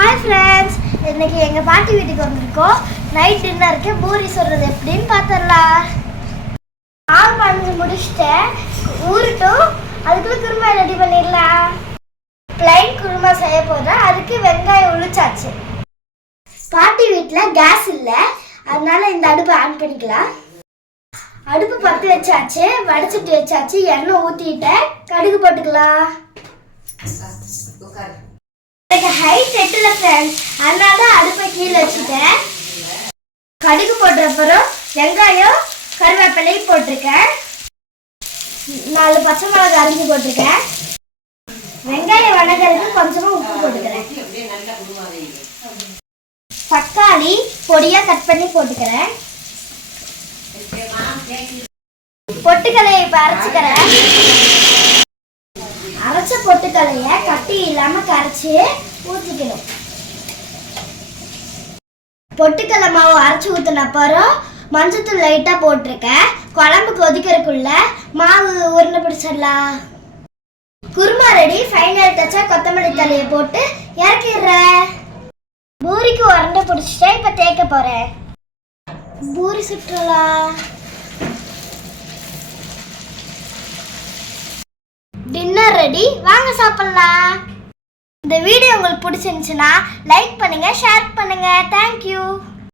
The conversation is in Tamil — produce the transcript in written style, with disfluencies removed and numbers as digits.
Hi friends, இன்னைக்கு எங்க பாட்டி வீட்டுக்கு வந்திருக்கோம். நைட் டின்னருக்கு பூரி சொல்றது எப்படின்னு பார்த்தறலாம். ஆல் பண்ணி முடிச்சிட்டேன். ஊறட்டும். அதுக்குள்ள குருமா ரெடி பண்ணிடலாம். plain குருமா செய்ய போறேன். அதுக்கு வெங்காயம் உளிச்சாச்சு. பாட்டி வீட்ல கேஸ் இல்ல. அதனால இந்த அடுப்பை ஆன் பண்ணிக்கலாம். அடுப்பு பத்து வச்சாச்சு, வடிச்சிட்டு வச்சாச்சு, எண்ணெய் ஊத்திட்டேன். கடுகு போட்டுக்கலாம். ஹைட் எட்டல ஃப்ரெண்ட்ஸ், அதனால அடுப்பை கீழே வச்சுட்டேன். கடுகு போடுற அப்புறம் வெங்காயம் கருவேப்பிலையும் போட்டிருக்கேன். 4 பச்சை மிளகாய் அரிஞ்சு போட்டிருக்கேன். வெங்காயம் வணக்கிறதுக்கு கொஞ்சமா உப்பு போட்டுக்கிறேன். தக்காளி பொடியா கட் பண்ணி போட்டுக்கிறேன். பொட்டுக்கலையை இப்ப அரைச்சுக்கிறேன். அரைச்ச பொட்டுக்கலைய கட்டி இல்லாம கரைச்சி ஊத்திக்கணும். பொட்டுக்கலை மாவு அரைச்சி ஊத்தின அப்புறம் மஞ்சத்தூள் லைட்டா போட்டிருக்கேன். குழம்பு கொதிக்கிறதுக்குள்ள மாவு உருண்டை பிடிச்சிடலாம். குருமா ரெடி. ஃபைனல் டச்சா கொத்தமல்லி தலையை போட்டு இறக்கிடுறேன். பூரிக்கு உருண்டை பிடிச்சிட்டேன். இப்ப தேய்க்க போறேன். பூரி சுற்றலாம். டின்னர் ரெடி, வாங்க சாப்பிடலாம். இந்த வீடியோ உங்களுக்கு பிடிச்சிருந்துச்சுன்னா லைக் பண்ணுங்க, ஷேர் பண்ணுங்க. தேங்க்யூ.